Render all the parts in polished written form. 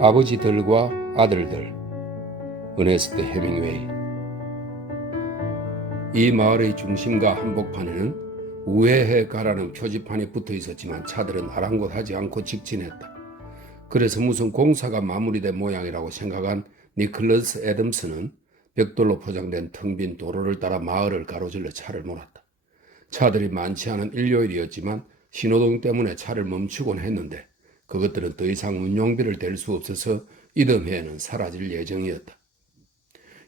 아버지들과 아들들. 어네스트 헤밍웨이. 이 마을의 중심가 한복판에는 우회해 가라는 표지판이 붙어 있었지만 차들은 아랑곳하지 않고 직진했다. 그래서 무슨 공사가 마무리된 모양이라고 생각한 니클러스 애덤스는 벽돌로 포장된 텅 빈 도로를 따라 마을을 가로질러 차를 몰았다. 차들이 많지 않은 일요일이었지만 신호등 때문에 차를 멈추곤 했는데 그것들은 더 이상 운용비를 댈 수 없어서 이듬해에는 사라질 예정이었다.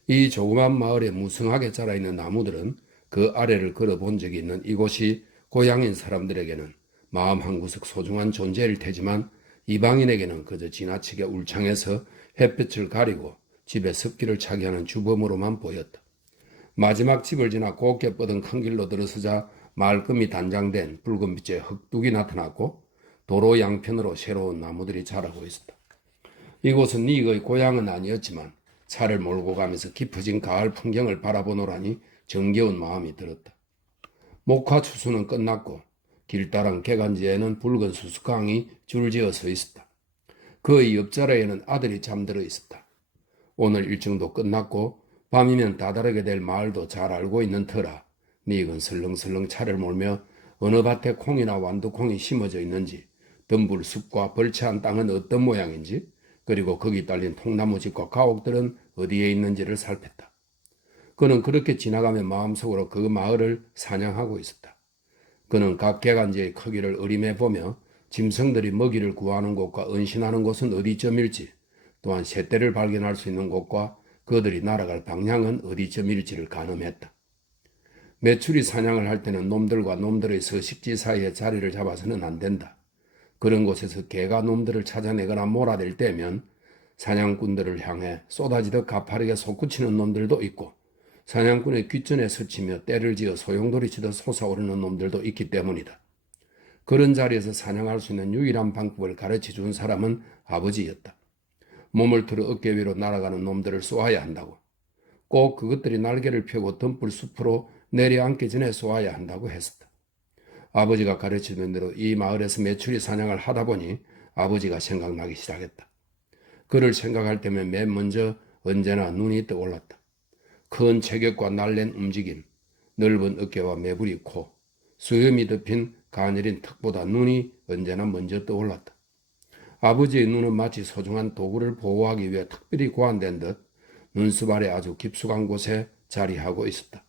이 조그만 마을에 무성하게 자라있는 나무들은 그 아래를 걸어본 적이 있는 이곳이 고향인 사람들에게는 마음 한구석 소중한 존재일 테지만 이방인에게는 그저 지나치게 울창해서 햇볕을 가리고 집에 습기를 차게 하는 주범으로만 보였다. 마지막 집을 지나 곱게 뻗은 큰 길로 들어서자 말끔히 단장된 붉은 빛의 흙둑이 나타났고 도로 양편으로 새로운 나무들이 자라고 있었다. 이곳은 니익의 고향은 아니었지만 차를 몰고 가면서 깊어진 가을 풍경을 바라보노라니 정겨운 마음이 들었다. 목화 추수는 끝났고 길다란 개간지에는 붉은 수수깡이 줄지어 서 있었다. 그의 옆자리에는 아들이 잠들어 있었다. 오늘 일정도 끝났고 밤이면 다다르게 될 마을도 잘 알고 있는 터라 니익은 설렁설렁 차를 몰며 어느 밭에 콩이나 완두콩이 심어져 있는지, 덤불 숲과 벌채한 땅은 어떤 모양인지, 그리고 거기 딸린 통나무집과 가옥들은 어디에 있는지를 살폈다. 그는 그렇게 지나가며 마음속으로 그 마을을 사냥하고 있었다. 그는 각 개간지의 크기를 어림해 보며 짐승들이 먹이를 구하는 곳과 은신하는 곳은 어디쯤일지, 또한 새떼를 발견할 수 있는 곳과 그들이 날아갈 방향은 어디쯤일지를 가늠했다. 메추리 사냥을 할 때는 놈들과 놈들의 서식지 사이에 자리를 잡아서는 안 된다. 그런 곳에서 개가 놈들을 찾아내거나 몰아댈 때면 사냥꾼들을 향해 쏟아지듯 가파르게 솟구치는 놈들도 있고 사냥꾼의 귓전에 스치며 때를 지어 소용돌이치듯 솟아오르는 놈들도 있기 때문이다. 그런 자리에서 사냥할 수 있는 유일한 방법을 가르쳐준 사람은 아버지였다. 몸을 틀어 어깨 위로 날아가는 놈들을 쏘아야 한다고. 꼭 그것들이 날개를 펴고 덤불 숲으로 내려앉기 전에 쏘아야 한다고 했었다. 아버지가 가르치는 대로 이 마을에서 메추리 사냥을 하다 보니 아버지가 생각나기 시작했다. 그를 생각할 때면 맨 먼저 언제나 눈이 떠올랐다. 큰 체격과 날랜 움직임, 넓은 어깨와 매부리 코, 수염이 덮인 가녀린 턱보다 눈이 언제나 먼저 떠올랐다. 아버지의 눈은 마치 소중한 도구를 보호하기 위해 특별히 고안된 듯 눈썹 아래 아주 깊숙한 곳에 자리하고 있었다.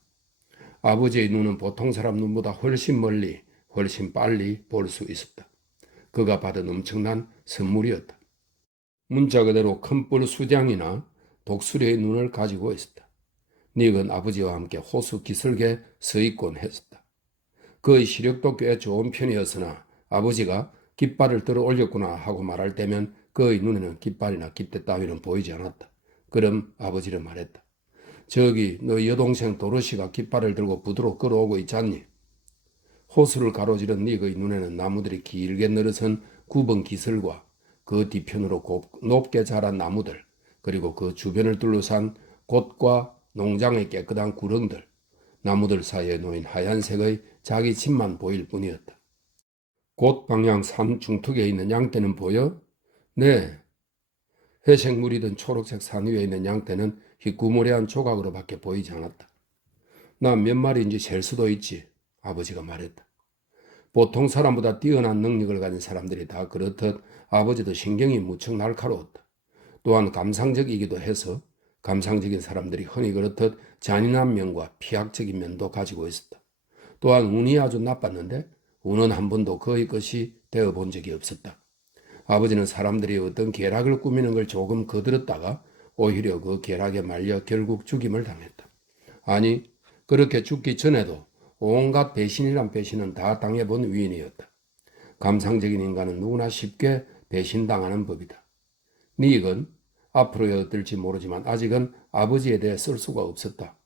아버지의 눈은 보통 사람 눈보다 훨씬 멀리, 훨씬 빨리 볼 수 있었다. 그가 받은 엄청난 선물이었다. 문자 그대로 큰뿔 수량이나 독수리의 눈을 가지고 있었다. 닉은 아버지와 함께 호수 기슭에 서 있곤 했었다. 그의 시력도 꽤 좋은 편이었으나 아버지가 깃발을 들어 올렸구나 하고 말할 때면 그의 눈에는 깃발이나 깃대 따위는 보이지 않았다. 그럼 아버지는 말했다. 저기 너 여동생 도로시가 깃발을 들고 부두로 끌어오고 있지 않니? 호수를 가로지른 닉의 눈에는 나무들이 길게 늘어선 9번 기슭과 그 뒤편으로 높게 자란 나무들, 그리고 그 주변을 둘러싼 곳과 농장의 깨끗한 구렁들, 나무들 사이에 놓인 하얀색의 자기 집만 보일 뿐이었다. 곳 방향 산 중턱에 있는 양떼는 보여? 네. 회색물이 든 초록색 산 위에 있는 양떼는 희구모래한 조각으로밖에 보이지 않았다. 난 몇 마리인지 셀 수도 있지, 아버지가 말했다. 보통 사람보다 뛰어난 능력을 가진 사람들이 다 그렇듯 아버지도 신경이 무척 날카로웠다. 또한 감상적이기도 해서 감상적인 사람들이 흔히 그렇듯 잔인한 면과 피학적인 면도 가지고 있었다. 또한 운이 아주 나빴는데 운은 한 번도 그의 것이 되어본 적이 없었다. 아버지는 사람들이 어떤 계략을 꾸미는 걸 조금 거들었다가 오히려 그 계략에 말려 결국 죽임을 당했다. 아니, 그렇게 죽기 전에도 온갖 배신이란 배신은 다 당해본 위인이었다. 감상적인 인간은 누구나 쉽게 배신당하는 법이다. 닉은 앞으로 어떨지 모르지만 아직은 아버지에 대해 쓸 수가 없었다.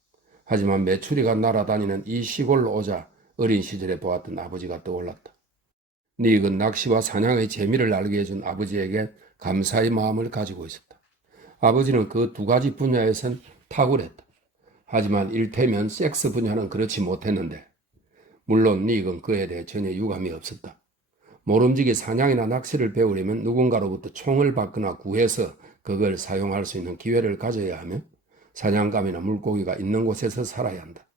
하지만 메추리가 날아다니는 이 시골로 오자 어린 시절에 보았던 아버지가 떠올랐다. 닉은 낚시와 사냥의 재미를 알게 해준 아버지에게 감사의 마음을 가지고 있었다. 아버지는 그 두 가지 분야에선 탁월했다. 하지만 일테면 섹스 분야는 그렇지 못했는데 물론 닉은 그에 대해 전혀 유감이 없었다. 모름지기 사냥이나 낚시를 배우려면 누군가로부터 총을 받거나 구해서 그걸 사용할 수 있는 기회를 가져야 하며 사냥감이나 물고기가 있는 곳에서 살아야 한다.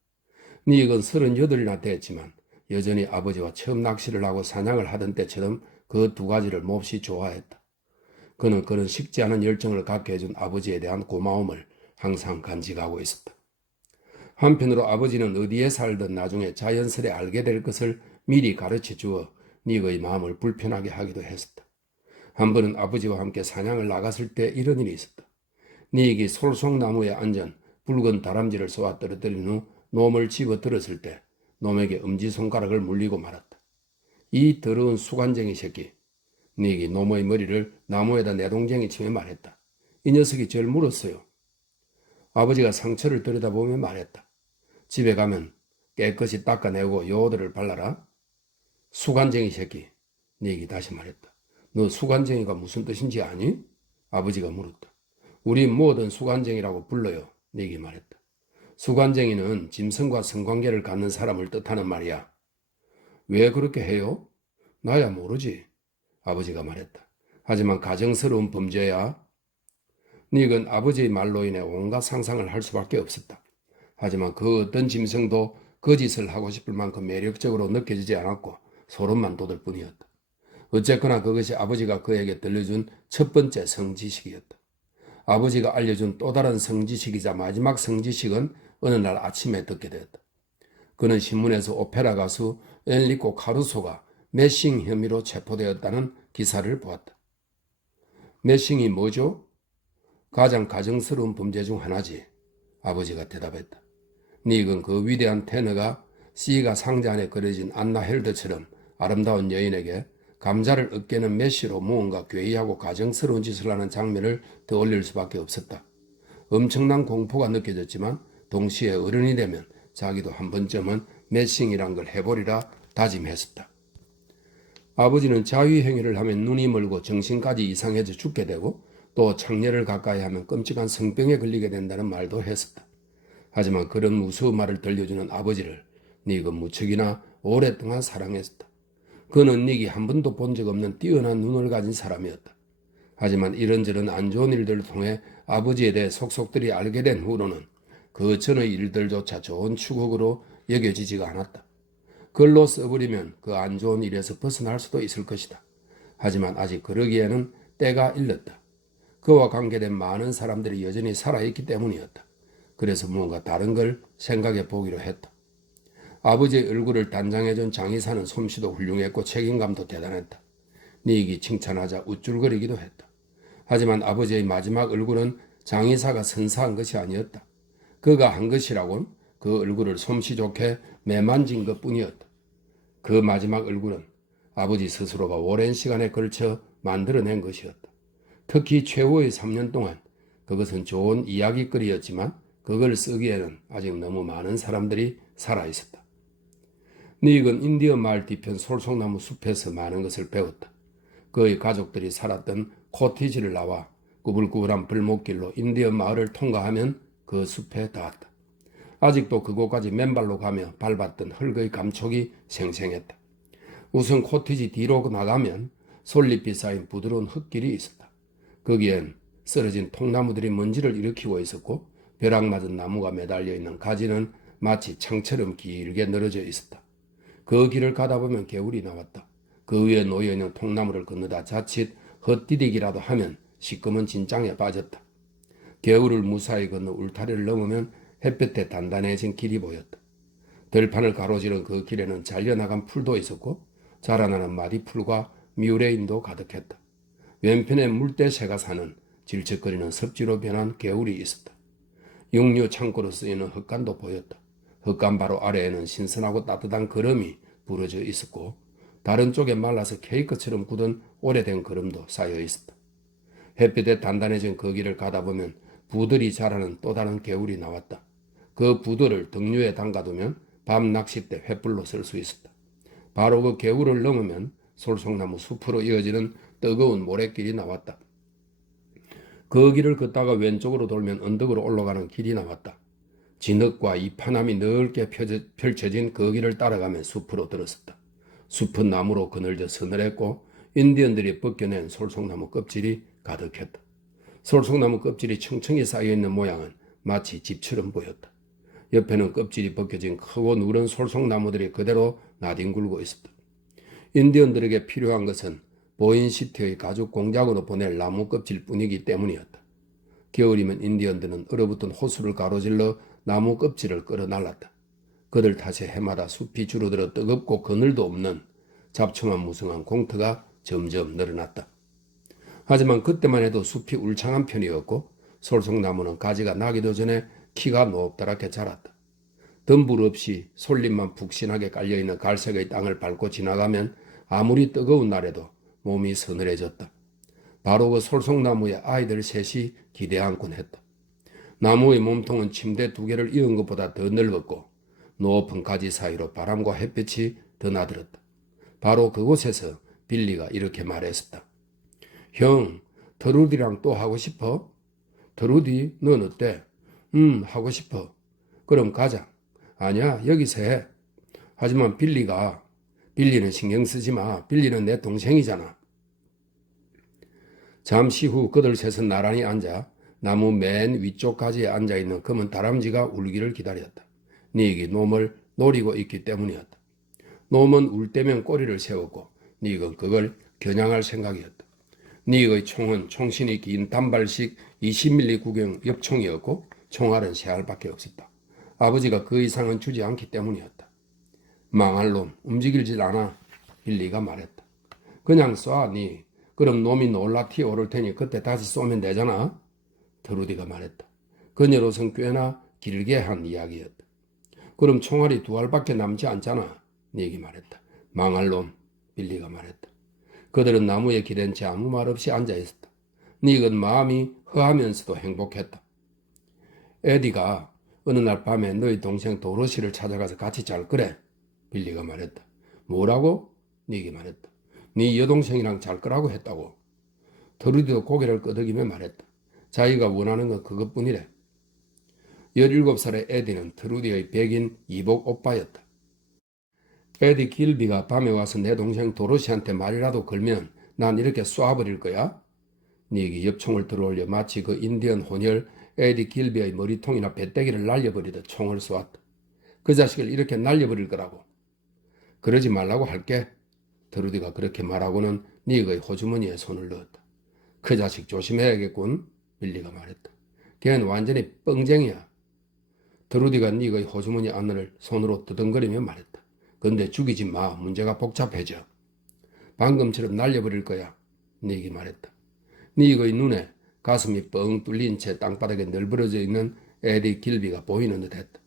니익은 38이나 됐지만 여전히 아버지와 처음 낚시를 하고 사냥을 하던 때처럼 그 두 가지를 몹시 좋아했다. 그는 그런 식지 않은 열정을 갖게 해준 아버지에 대한 고마움을 항상 간직하고 있었다. 한편으로 아버지는 어디에 살든 나중에 자연스레 알게 될 것을 미리 가르쳐 주어 닉의 마음을 불편하게 하기도 했었다. 한 번은 아버지와 함께 사냥을 나갔을 때 이런 일이 있었다. 닉이 솔송나무에 앉은 붉은 다람쥐를 쏘아 떨어뜨린 후 놈을 집어들었을 때 놈에게 엄지손가락을 물리고 말았다. 이 더러운 수간쟁이 새끼. 닉이 놈의 머리를 나무에다 내동쟁이 치며 말했다. 이 녀석이 절 물었어요. 아버지가 상처를 들여다보며 말했다. 집에 가면 깨끗이 닦아내고 요오드를 발라라. 수간쟁이 새끼. 닉이 다시 말했다. 너 수간쟁이가 무슨 뜻인지 아니? 아버지가 물었다. 우리 뭐든 수간쟁이라고 불러요. 닉이 말했다. 수간쟁이는 짐승과 성관계를 갖는 사람을 뜻하는 말이야. 왜 그렇게 해요? 나야 모르지. 아버지가 말했다. 하지만 가정스러운 범죄야. 닉은 아버지의 말로 인해 온갖 상상을 할 수밖에 없었다. 하지만 그 어떤 짐승도 거짓을 하고 싶을 만큼 매력적으로 느껴지지 않았고 소름만 돋을 뿐이었다. 어쨌거나 그것이 아버지가 그에게 들려준 첫 번째 성지식이었다. 아버지가 알려준 또 다른 성지식이자 마지막 성지식은 어느 날 아침에 듣게 되었다. 그는 신문에서 오페라 가수 엔리코 카루소가 매싱 혐의로 체포되었다는 기사를 보았다. 매싱이 뭐죠? 가장 가정스러운 범죄 중 하나지. 아버지가 대답했다. 닉은 그 위대한 테너가 C가 상자 안에 그려진 안나 헬더처럼 아름다운 여인에게 감자를 으깨는 메시로 무언가 괴이하고 가정스러운 짓을 하는 장면을 떠올릴 수밖에 없었다. 엄청난 공포가 느껴졌지만 동시에 어른이 되면 자기도 한 번쯤은 매싱이란 걸 해보리라 다짐했었다. 아버지는 자위행위를 하면 눈이 멀고 정신까지 이상해져 죽게 되고 또 창녀를 가까이 하면 끔찍한 성병에 걸리게 된다는 말도 했었다. 하지만 그런 무서운 말을 들려주는 아버지를 닉은 무척이나 오랫동안 사랑했었다. 그는 닉이 한 번도 본 적 없는 뛰어난 눈을 가진 사람이었다. 하지만 이런저런 안 좋은 일들을 통해 아버지에 대해 속속들이 알게 된 후로는 그 전의 일들조차 좋은 추억으로 여겨지지가 않았다. 글로 써버리면 그 안 좋은 일에서 벗어날 수도 있을 것이다. 하지만 아직 그러기에는 때가 일렀다. 그와 관계된 많은 사람들이 여전히 살아있기 때문이었다. 그래서 무언가 다른 걸 생각해 보기로 했다. 아버지의 얼굴을 단장해준 장의사는 솜씨도 훌륭했고 책임감도 대단했다. 닉이 칭찬하자 우쭐거리기도 했다. 하지만 아버지의 마지막 얼굴은 장의사가 선사한 것이 아니었다. 그가 한 것이라곤 그 얼굴을 솜씨 좋게 매만진 것뿐이었다. 그 마지막 얼굴은 아버지 스스로가 오랜 시간에 걸쳐 만들어낸 것이었다. 특히 최후의 3년 동안 그것은 좋은 이야기거리였지만 그걸 쓰기에는 아직 너무 많은 사람들이 살아있었다. 닉은 인디어 마을 뒤편 솔송나무 숲에서 많은 것을 배웠다. 그의 가족들이 살았던 코티지를 나와 구불구불한 불목길로 인디어 마을을 통과하면 그 숲에 닿았다. 아직도 그곳까지 맨발로 가며 밟았던 흙의 감촉이 생생했다. 우선 코티지 뒤로 나가면 솔잎이 쌓인 부드러운 흙길이 있었다. 거기엔 쓰러진 통나무들이 먼지를 일으키고 있었고 벼락 맞은 나무가 매달려 있는 가지는 마치 창처럼 길게 늘어져 있었다. 그 길을 가다 보면 개울이 나왔다. 그 위에 놓여있는 통나무를 건너다 자칫 헛디디기라도 하면 시꺼먼 진짱에 빠졌다. 개울을 무사히 건너 울타리를 넘으면 햇볕에 단단해진 길이 보였다. 들판을 가로지른 그 길에는 잘려나간 풀도 있었고 자라나는 마디풀과 뮤레인도 가득했다. 왼편에 물대새가 사는 질척거리는 섭지로 변한 개울이 있었다. 육류 창고로 쓰이는 흙간도 보였다. 흙간 바로 아래에는 신선하고 따뜻한 거름이 부러져 있었고 다른 쪽에 말라서 케이크처럼 굳은 오래된 거름도 쌓여 있었다. 햇빛에 단단해진 그 길을 가다 보면 부들이 자라는 또 다른 개울이 나왔다. 그 부들을 등류에 담가두면 밤 낚시 때 횃불로 쓸 수 있었다. 바로 그 개울을 넘으면 솔송나무 숲으로 이어지는 뜨거운 모래길이 나왔다. 그 길을 걷다가 왼쪽으로 돌면 언덕으로 올라가는 길이 나왔다. 진흙과 이파남이 넓게 펼쳐진 그 길을 따라가며 숲으로 들었었다. 숲은 나무로 그늘져 서늘했고 인디언들이 벗겨낸 솔송나무 껍질이 가득했다. 솔송나무 껍질이 층층이 쌓여있는 모양은 마치 집처럼 보였다. 옆에는 껍질이 벗겨진 크고 누런 솔송나무들이 그대로 나뒹굴고 있었다. 인디언들에게 필요한 것은 보인시티의 가죽 공장으로 보낼 나무 껍질 뿐이기 때문이었다. 겨울이면 인디언들은 얼어붙은 호수를 가로질러 나무 껍질을 끌어날랐다. 그들 탓에 해마다 숲이 줄어들어 뜨겁고 그늘도 없는 잡초만 무성한 공터가 점점 늘어났다. 하지만 그때만 해도 숲이 울창한 편이었고 솔송나무는 가지가 나기도 전에 키가 높다랗게 자랐다. 덤불 없이 솔잎만 푹신하게 깔려있는 갈색의 땅을 밟고 지나가면 아무리 뜨거운 날에도 몸이 서늘해졌다. 바로 그 솔송나무에 아이들 셋이 기대 앉곤 했다. 나무의 몸통은 침대 2개를 이은 것보다 더 넓었고 높은 가지 사이로 바람과 햇빛이 드나들었다. 바로 그곳에서 빌리가 이렇게 말했었다. 형, 트루디랑 또 하고 싶어? 트루디, 넌 어때? 하고 싶어. 그럼 가자. 아니야, 여기서 해. 하지만 빌리는 신경 쓰지 마. 빌리는 내 동생이잖아. 잠시 후 그들 셋은 나란히 앉아 나무 맨 위쪽 가지에 앉아있는 검은 다람쥐가 울기를 기다렸다. 닉이 놈을 노리고 있기 때문이었다. 놈은 울 때면 꼬리를 세웠고 닉은 그걸 겨냥할 생각이었다. 닉의 총은 총신이 긴 단발식 20mm 구경 엽총이었고 총알은 3알밖에 없었다. 아버지가 그 이상은 주지 않기 때문이었다. 망할 놈, 움직이질 않아. 빌리가 말했다. 그냥 쏴, 니. 그럼 놈이 놀라 튀어오를 테니 그때 다시 쏘면 되잖아. 트루디가 말했다. 그녀로선 꽤나 길게 한 이야기였다. 그럼 총알이 2알밖에 남지 않잖아. 닉이 말했다. 망할 놈, 빌리가 말했다. 그들은 나무에 기댄 채 아무 말 없이 앉아있었다. 닉은 마음이 허하면서도 행복했다. 에디가 어느 날 밤에 너희 동생 도로시를 찾아가서 같이 잘 거래. 빌리가 말했다. 뭐라고? 닉이 말했다. 네 여동생이랑 잘 거라고 했다고. 트루디도 고개를 끄덕이며 말했다. 자기가 원하는 건 그것뿐이래. 17살의 에디는 트루디의 백인 이복 오빠였다. 에디 길비가 밤에 와서 내 동생 도로시한테 말이라도 걸면 난 이렇게 쏴버릴 거야? 닉이 엽총을 들어올려 마치 그 인디언 혼혈 에디 길비의 머리통이나 배때기를 날려버리듯 총을 쏘았다. 그 자식을 이렇게 날려버릴 거라고. 그러지 말라고 할게. 트루디가 그렇게 말하고는 닉의 호주머니에 손을 넣었다. 그 자식 조심해야겠군. 빌리가 말했다. 걔는 완전히 뻥쟁이야. 트루디가 닉의 호주머니 안을 손으로 두덩거리며 말했다. 근데 죽이지 마. 문제가 복잡해져. 방금처럼 날려버릴 거야. 닉이 말했다. 닉의 눈에 가슴이 뻥 뚫린 채 땅바닥에 널브러져 있는 에디 길비가 보이는 듯 했다.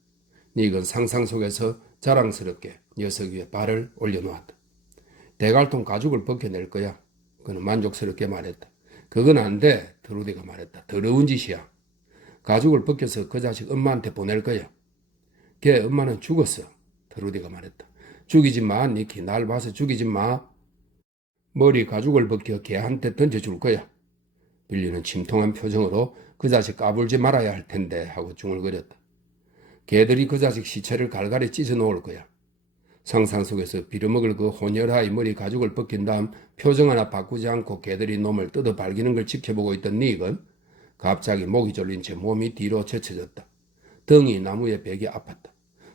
닉은 상상 속에서 자랑스럽게 녀석 위에 발을 올려놓았다. 대갈통 가죽을 벗겨낼 거야. 그는 만족스럽게 말했다. 그건 안 돼. 트루디가 말했다. 더러운 짓이야. 가죽을 벗겨서 그 자식 엄마한테 보낼 거야. 걔 엄마는 죽었어. 트루디가 말했다. 죽이지 마, 니키. 날 봐서 죽이지 마. 머리 가죽을 벗겨 걔한테 던져줄 거야. 빌리는 침통한 표정으로 그 자식 까불지 말아야 할 텐데 하고 중얼거렸다. 걔들이 그 자식 시체를 갈갈이 찢어 놓을 거야. 상상 속에서 빌어먹을 그 혼혈아이 머리 가죽을 벗긴 다음 표정 하나 바꾸지 않고 걔들이 놈을 뜯어 발기는 걸 지켜보고 있던 닉은 갑자기 목이 졸린 채 몸이 뒤로 젖혀졌다. 등이 나무에 베기 아팠다.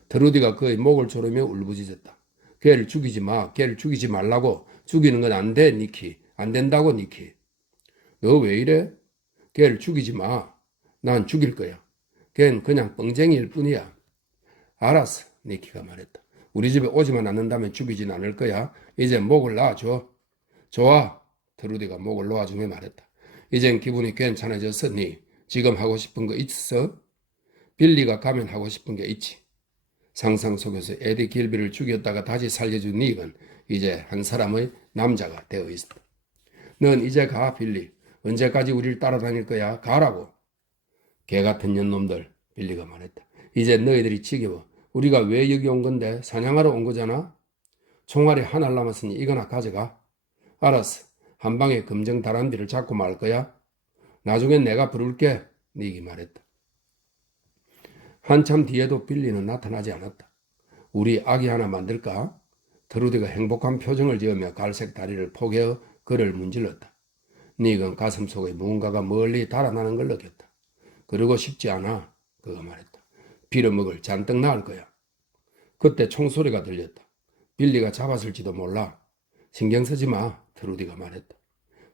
트루디가 그의 목을 조르며 울부짖었다. 걔를 죽이지 마. 걔를 죽이지 말라고. 죽이는 건 안 돼, 니키. 안 된다고, 니키. 너 왜 이래? 걔를 죽이지 마. 난 죽일 거야. 걔는 그냥 뻥쟁이일 뿐이야. 알았어, 니키가 말했다. 우리 집에 오지만 않는다면 죽이진 않을 거야. 이제 목을 놔줘. 좋아. 트루디가 목을 놓아주며 말했다. 이젠 기분이 괜찮아졌어, 니. 지금 하고 싶은 거 있어? 빌리가 가면 하고 싶은 게 있지. 상상 속에서 에디 길비를 죽였다가 다시 살려준 닉은 이제 한 사람의 남자가 되어 있었다. 넌 이제 가, 빌리. 언제까지 우리를 따라다닐 거야? 가라고. 개 같은 년놈들, 빌리가 말했다. 이제 너희들이 지겨워. 우리가 왜 여기 온 건데? 사냥하러 온 거잖아? 총알이 하나 남았으니 이거나 가져가. 알았어. 한 방에 검정 다람쥐를 잡고 말 거야? 나중엔 내가 부를게. 닉이 말했다. 한참 뒤에도 빌리는 나타나지 않았다. 우리 아기 하나 만들까? 트루디가 행복한 표정을 지으며 갈색 다리를 포개어 그를 문질렀다. 닉은 가슴속에 무언가가 멀리 달아나는 걸 느꼈다. 그러고 싶지 않아, 그가 말했다. 빌어먹을 잔뜩 나을 거야. 그때 총소리가 들렸다. 빌리가 잡았을지도 몰라. 신경 쓰지 마, 트루디가 말했다.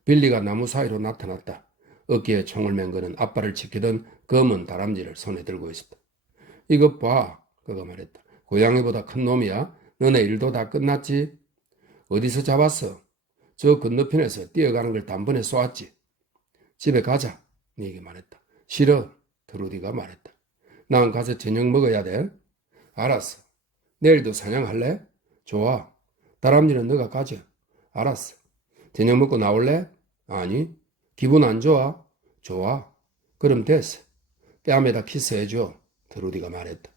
빌리가 나무 사이로 나타났다. 어깨에 총을 맨 그는 앞발을 지키던 검은 다람쥐를 손에 들고 있었다. 이것 봐, 그가 말했다. 고양이보다 큰 놈이야? 너네 일도 다 끝났지? 어디서 잡았어? 저 건너편에서 뛰어가는 걸 단번에 쏘았지. 집에 가자, 닉이 말했다. 싫어, 트루디가 말했다. 난 가서 저녁 먹어야 돼. 알았어. 내일도 사냥할래? 좋아. 다람쥐는 너가 가져. 알았어. 저녁 먹고 나올래? 아니. 기분 안 좋아? 좋아. 그럼 됐어. 뺨에다 키스해줘. 트루디가 말했다.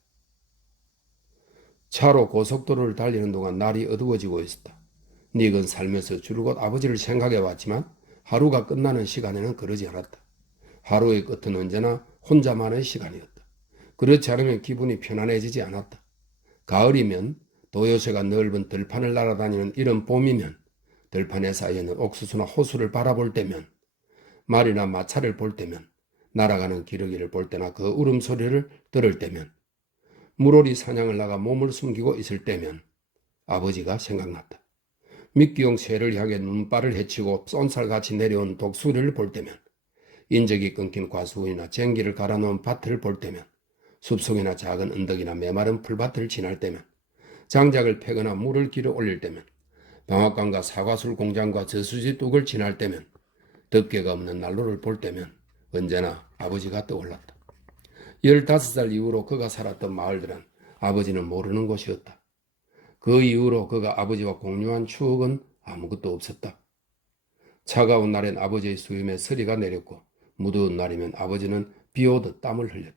차로 고속도로를 달리는 동안 날이 어두워지고 있었다. 닉은 살면서 줄곧 아버지를 생각해왔지만 하루가 끝나는 시간에는 그러지 않았다. 하루의 끝은 언제나 혼자만의 시간이었다. 그렇지 않으면 기분이 편안해지지 않았다. 가을이면 도요새가 넓은 들판을 날아다니는 이런 봄이면 들판의 사이에는 옥수수나 호수를 바라볼 때면 말이나 마차를 볼 때면 날아가는 기러기를 볼 때나 그 울음소리를 들을 때면 물오리 사냥을 나가 몸을 숨기고 있을 때면 아버지가 생각났다. 미끼용 새를 향해 눈발을 헤치고 쏜살같이 내려온 독수리를 볼 때면 인적이 끊긴 과수원이나 쟁기를 갈아놓은 밭을 볼 때면 숲속이나 작은 언덕이나 메마른 풀밭을 지날 때면 장작을 패거나 물을 길어 올릴 때면 방앗간과 사과술 공장과 저수지 뚝을 지날 때면 덮개가 없는 난로를 볼 때면 언제나 아버지가 떠올랐다. 15살 이후로 그가 살았던 마을들은 아버지는 모르는 곳이었다. 그 이후로 그가 아버지와 공유한 추억은 아무것도 없었다. 차가운 날엔 아버지의 수염에 서리가 내렸고 무더운 날이면 아버지는 비 오듯 땀을 흘렸다.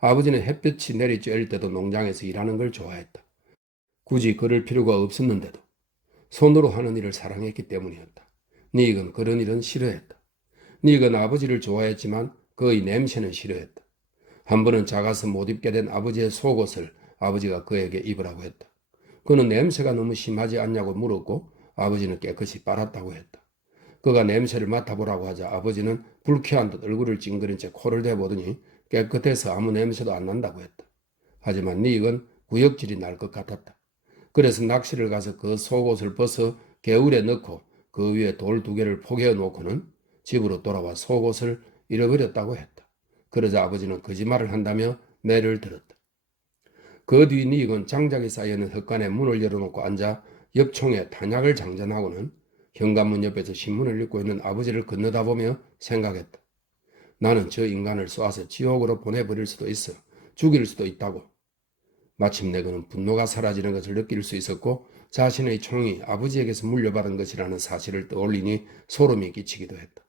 아버지는 햇볕이 내리쬐을 때도 농장에서 일하는 걸 좋아했다. 굳이 그럴 필요가 없었는데도 손으로 하는 일을 사랑했기 때문이었다. 닉은 그런 일은 싫어했다. 닉은 아버지를 좋아했지만 그의 냄새는 싫어했다. 한 번은 작아서 못 입게 된 아버지의 속옷을 아버지가 그에게 입으라고 했다. 그는 냄새가 너무 심하지 않냐고 물었고 아버지는 깨끗이 빨았다고 했다. 그가 냄새를 맡아보라고 하자 아버지는 불쾌한 듯 얼굴을 찡그린 채 코를 대보더니 깨끗해서 아무 냄새도 안 난다고 했다. 하지만 닉은 구역질이 날 것 같았다. 그래서 낚시를 가서 그 속옷을 벗어 개울에 넣고 그 위에 돌 2개를 포개어 놓고는 집으로 돌아와 속옷을 잃어버렸다고 했다. 그러자 아버지는 거짓말을 한다며 매를 들었다. 그 뒤 닉은 장작이 쌓여있는 헛간에 문을 열어놓고 앉아 엽총에 탄약을 장전하고는 현관문 옆에서 신문을 읽고 있는 아버지를 건너다보며 생각했다. 나는 저 인간을 쏘아서 지옥으로 보내버릴 수도 있어. 죽일 수도 있다고. 마침내 그는 분노가 사라지는 것을 느낄 수 있었고 자신의 총이 아버지에게서 물려받은 것이라는 사실을 떠올리니 소름이 끼치기도 했다.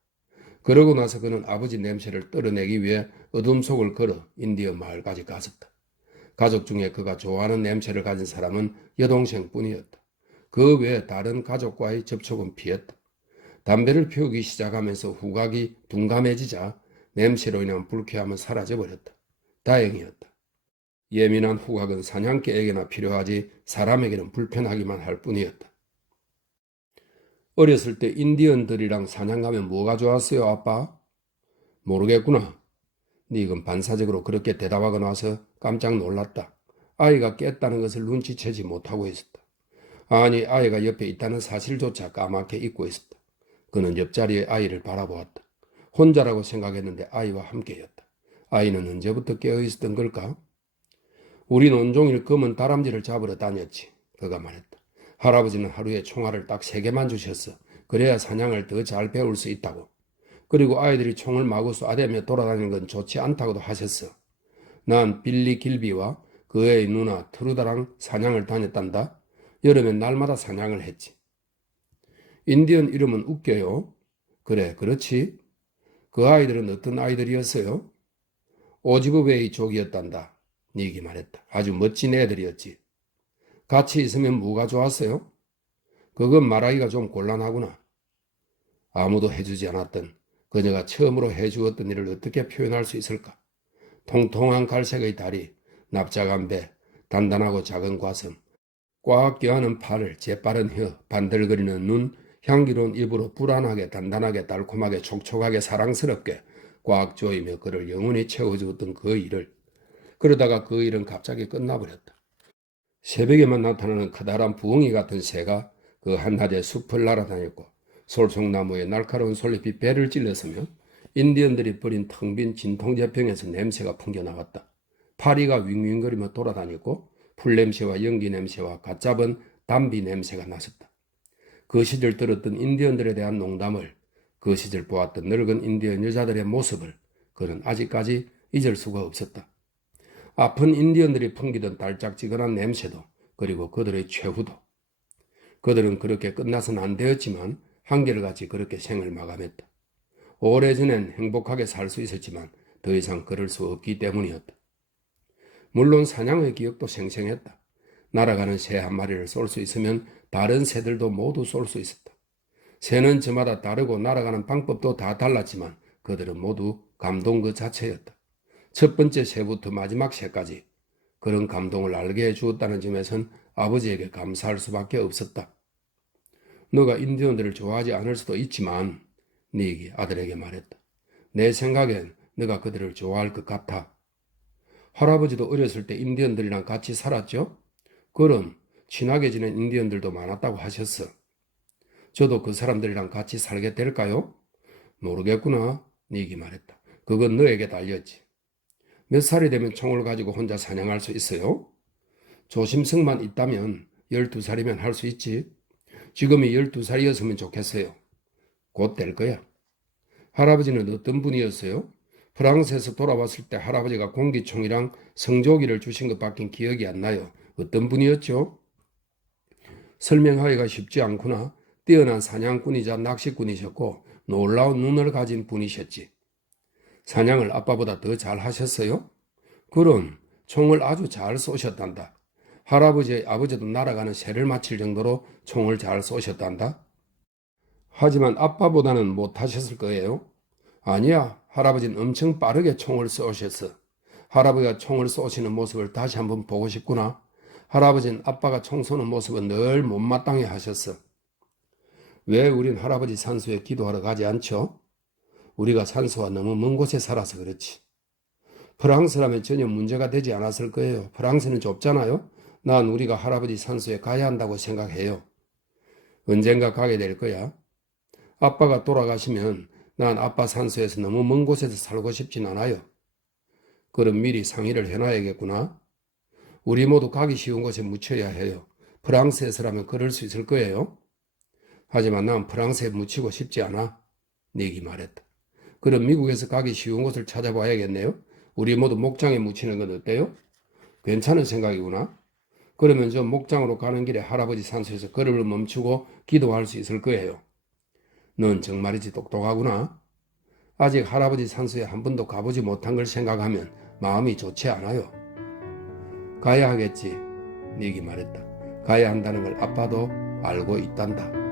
그러고 나서 그는 아버지 냄새를 떨어내기 위해 어둠 속을 걸어 인디언 마을까지 갔었다. 가족 중에 그가 좋아하는 냄새를 가진 사람은 여동생뿐이었다. 그 외에 다른 가족과의 접촉은 피했다. 담배를 피우기 시작하면서 후각이 둔감해지자 냄새로 인한 불쾌함은 사라져버렸다. 다행이었다. 예민한 후각은 사냥개에게나 필요하지 사람에게는 불편하기만 할 뿐이었다. 어렸을 때 인디언들이랑 사냥 가면 뭐가 좋았어요, 아빠? 모르겠구나. 닉은 반사적으로 그렇게 대답하고 나서 깜짝 놀랐다. 아이가 깼다는 것을 눈치채지 못하고 있었다. 아니, 아이가 옆에 있다는 사실조차 까맣게 잊고 있었다. 그는 옆자리에 아이를 바라보았다. 혼자라고 생각했는데 아이와 함께였다. 아이는 언제부터 깨어있었던 걸까? 우린 온종일 검은 다람쥐를 잡으러 다녔지. 그가 말했다. 할아버지는 하루에 총알을 딱 3개만 주셨어. 그래야 사냥을 더 잘 배울 수 있다고. 그리고 아이들이 총을 마구 쏴대며 돌아다니는 건 좋지 않다고도 하셨어. 난 빌리 길비와 그 애의 누나 트루다랑 사냥을 다녔단다. 여름엔 날마다 사냥을 했지. 인디언 이름은 웃겨요. 그래, 그렇지. 그 아이들은 어떤 아이들이었어요? 오지브웨이 족이었단다. 닉이 말했다. 아주 멋진 애들이었지. 같이 있으면 뭐가 좋았어요? 그건 말하기가 좀 곤란하구나. 아무도 해주지 않았던 그녀가 처음으로 해주었던 일을 어떻게 표현할 수 있을까? 통통한 갈색의 다리, 납작한 배, 단단하고 작은 가슴, 꽉 껴안은 팔, 재빠른 혀, 반들거리는 눈, 향기로운 입으로 불안하게 단단하게 달콤하게 촉촉하게 사랑스럽게 꽉 조이며 그를 영원히 채워주었던 그 일을, 그러다가 그 일은 갑자기 끝나버렸다. 새벽에만 나타나는 커다란 부엉이 같은 새가 그 한낮에 숲을 날아다녔고 솔송나무에 날카로운 솔잎이 배를 찔렀으며 인디언들이 버린 텅 빈 진통제병에서 냄새가 풍겨나갔다. 파리가 윙윙거리며 돌아다녔고 풀냄새와 연기 냄새와 갓 잡은 담비 냄새가 났었다. 그 시절 들었던 인디언들에 대한 농담을, 그 시절 보았던 늙은 인디언 여자들의 모습을 그는 아직까지 잊을 수가 없었다. 아픈 인디언들이 풍기던 달짝지근한 냄새도, 그리고 그들의 최후도. 그들은 그렇게 끝나선 안 되었지만 한결같이 그렇게 생을 마감했다. 오래전엔 행복하게 살 수 있었지만 더 이상 그럴 수 없기 때문이었다. 물론 사냥의 기억도 생생했다. 날아가는 새 한 마리를 쏠 수 있으면 다른 새들도 모두 쏠 수 있었다. 새는 저마다 다르고 날아가는 방법도 다 달랐지만 그들은 모두 감동 그 자체였다. 첫 번째 새부터 마지막 새까지 그런 감동을 알게 해주었다는 점에선 아버지에게 감사할 수밖에 없었다. 너가 인디언들을 좋아하지 않을 수도 있지만, 니기 아들에게 말했다. 내 생각엔 너가 그들을 좋아할 것 같아. 할아버지도 어렸을 때 인디언들이랑 같이 살았죠? 그럼 친하게 지낸 인디언들도 많았다고 하셨어. 저도 그 사람들이랑 같이 살게 될까요? 모르겠구나, 니기 말했다. 그건 너에게 달렸지. 몇 살이 되면 총을 가지고 혼자 사냥할 수 있어요? 조심성만 있다면 12살이면 할 수 있지. 지금이 12살이었으면 좋겠어요. 곧 될 거야. 할아버지는 어떤 분이었어요? 프랑스에서 돌아왔을 때 할아버지가 공기총이랑 성조기를 주신 것밖에 기억이 안 나요. 어떤 분이었죠? 설명하기가 쉽지 않구나. 뛰어난 사냥꾼이자 낚시꾼이셨고 놀라운 눈을 가진 분이셨지. 사냥을 아빠보다 더 잘 하셨어요? 그럼 총을 아주 잘 쏘셨단다. 할아버지의 아버지도 날아가는 새를 맞힐 정도로 총을 잘 쏘셨단다. 하지만 아빠보다는 못하셨을 거예요. 아니야, 할아버지는 엄청 빠르게 총을 쏘셨어. 할아버지가 총을 쏘시는 모습을 다시 한번 보고 싶구나. 할아버지는 아빠가 총 쏘는 모습은 늘 못마땅해 하셨어. 왜 우린 할아버지 산소에 기도하러 가지 않죠? 우리가 산소와 너무 먼 곳에 살아서 그렇지. 프랑스라면 전혀 문제가 되지 않았을 거예요. 프랑스는 좁잖아요. 난 우리가 할아버지 산소에 가야 한다고 생각해요. 언젠가 가게 될 거야. 아빠가 돌아가시면 난 아빠 산소에서 너무 먼 곳에서 살고 싶진 않아요. 그럼 미리 상의를 해놔야겠구나. 우리 모두 가기 쉬운 곳에 묻혀야 해요. 프랑스에서라면 그럴 수 있을 거예요. 하지만 난 프랑스에 묻히고 싶지 않아. 닉이 말했다. 그럼 미국에서 가기 쉬운 곳을 찾아봐야겠네요. 우리 모두 목장에 묻히는 건 어때요? 괜찮은 생각이구나. 그러면 저 목장으로 가는 길에 할아버지 산소에서 걸음을 멈추고 기도할 수 있을 거예요. 넌 정말이지 똑똑하구나. 아직 할아버지 산소에 한 번도 가보지 못한 걸 생각하면 마음이 좋지 않아요. 가야 하겠지. 닉이 말했다. 가야 한다는 걸 아빠도 알고 있단다.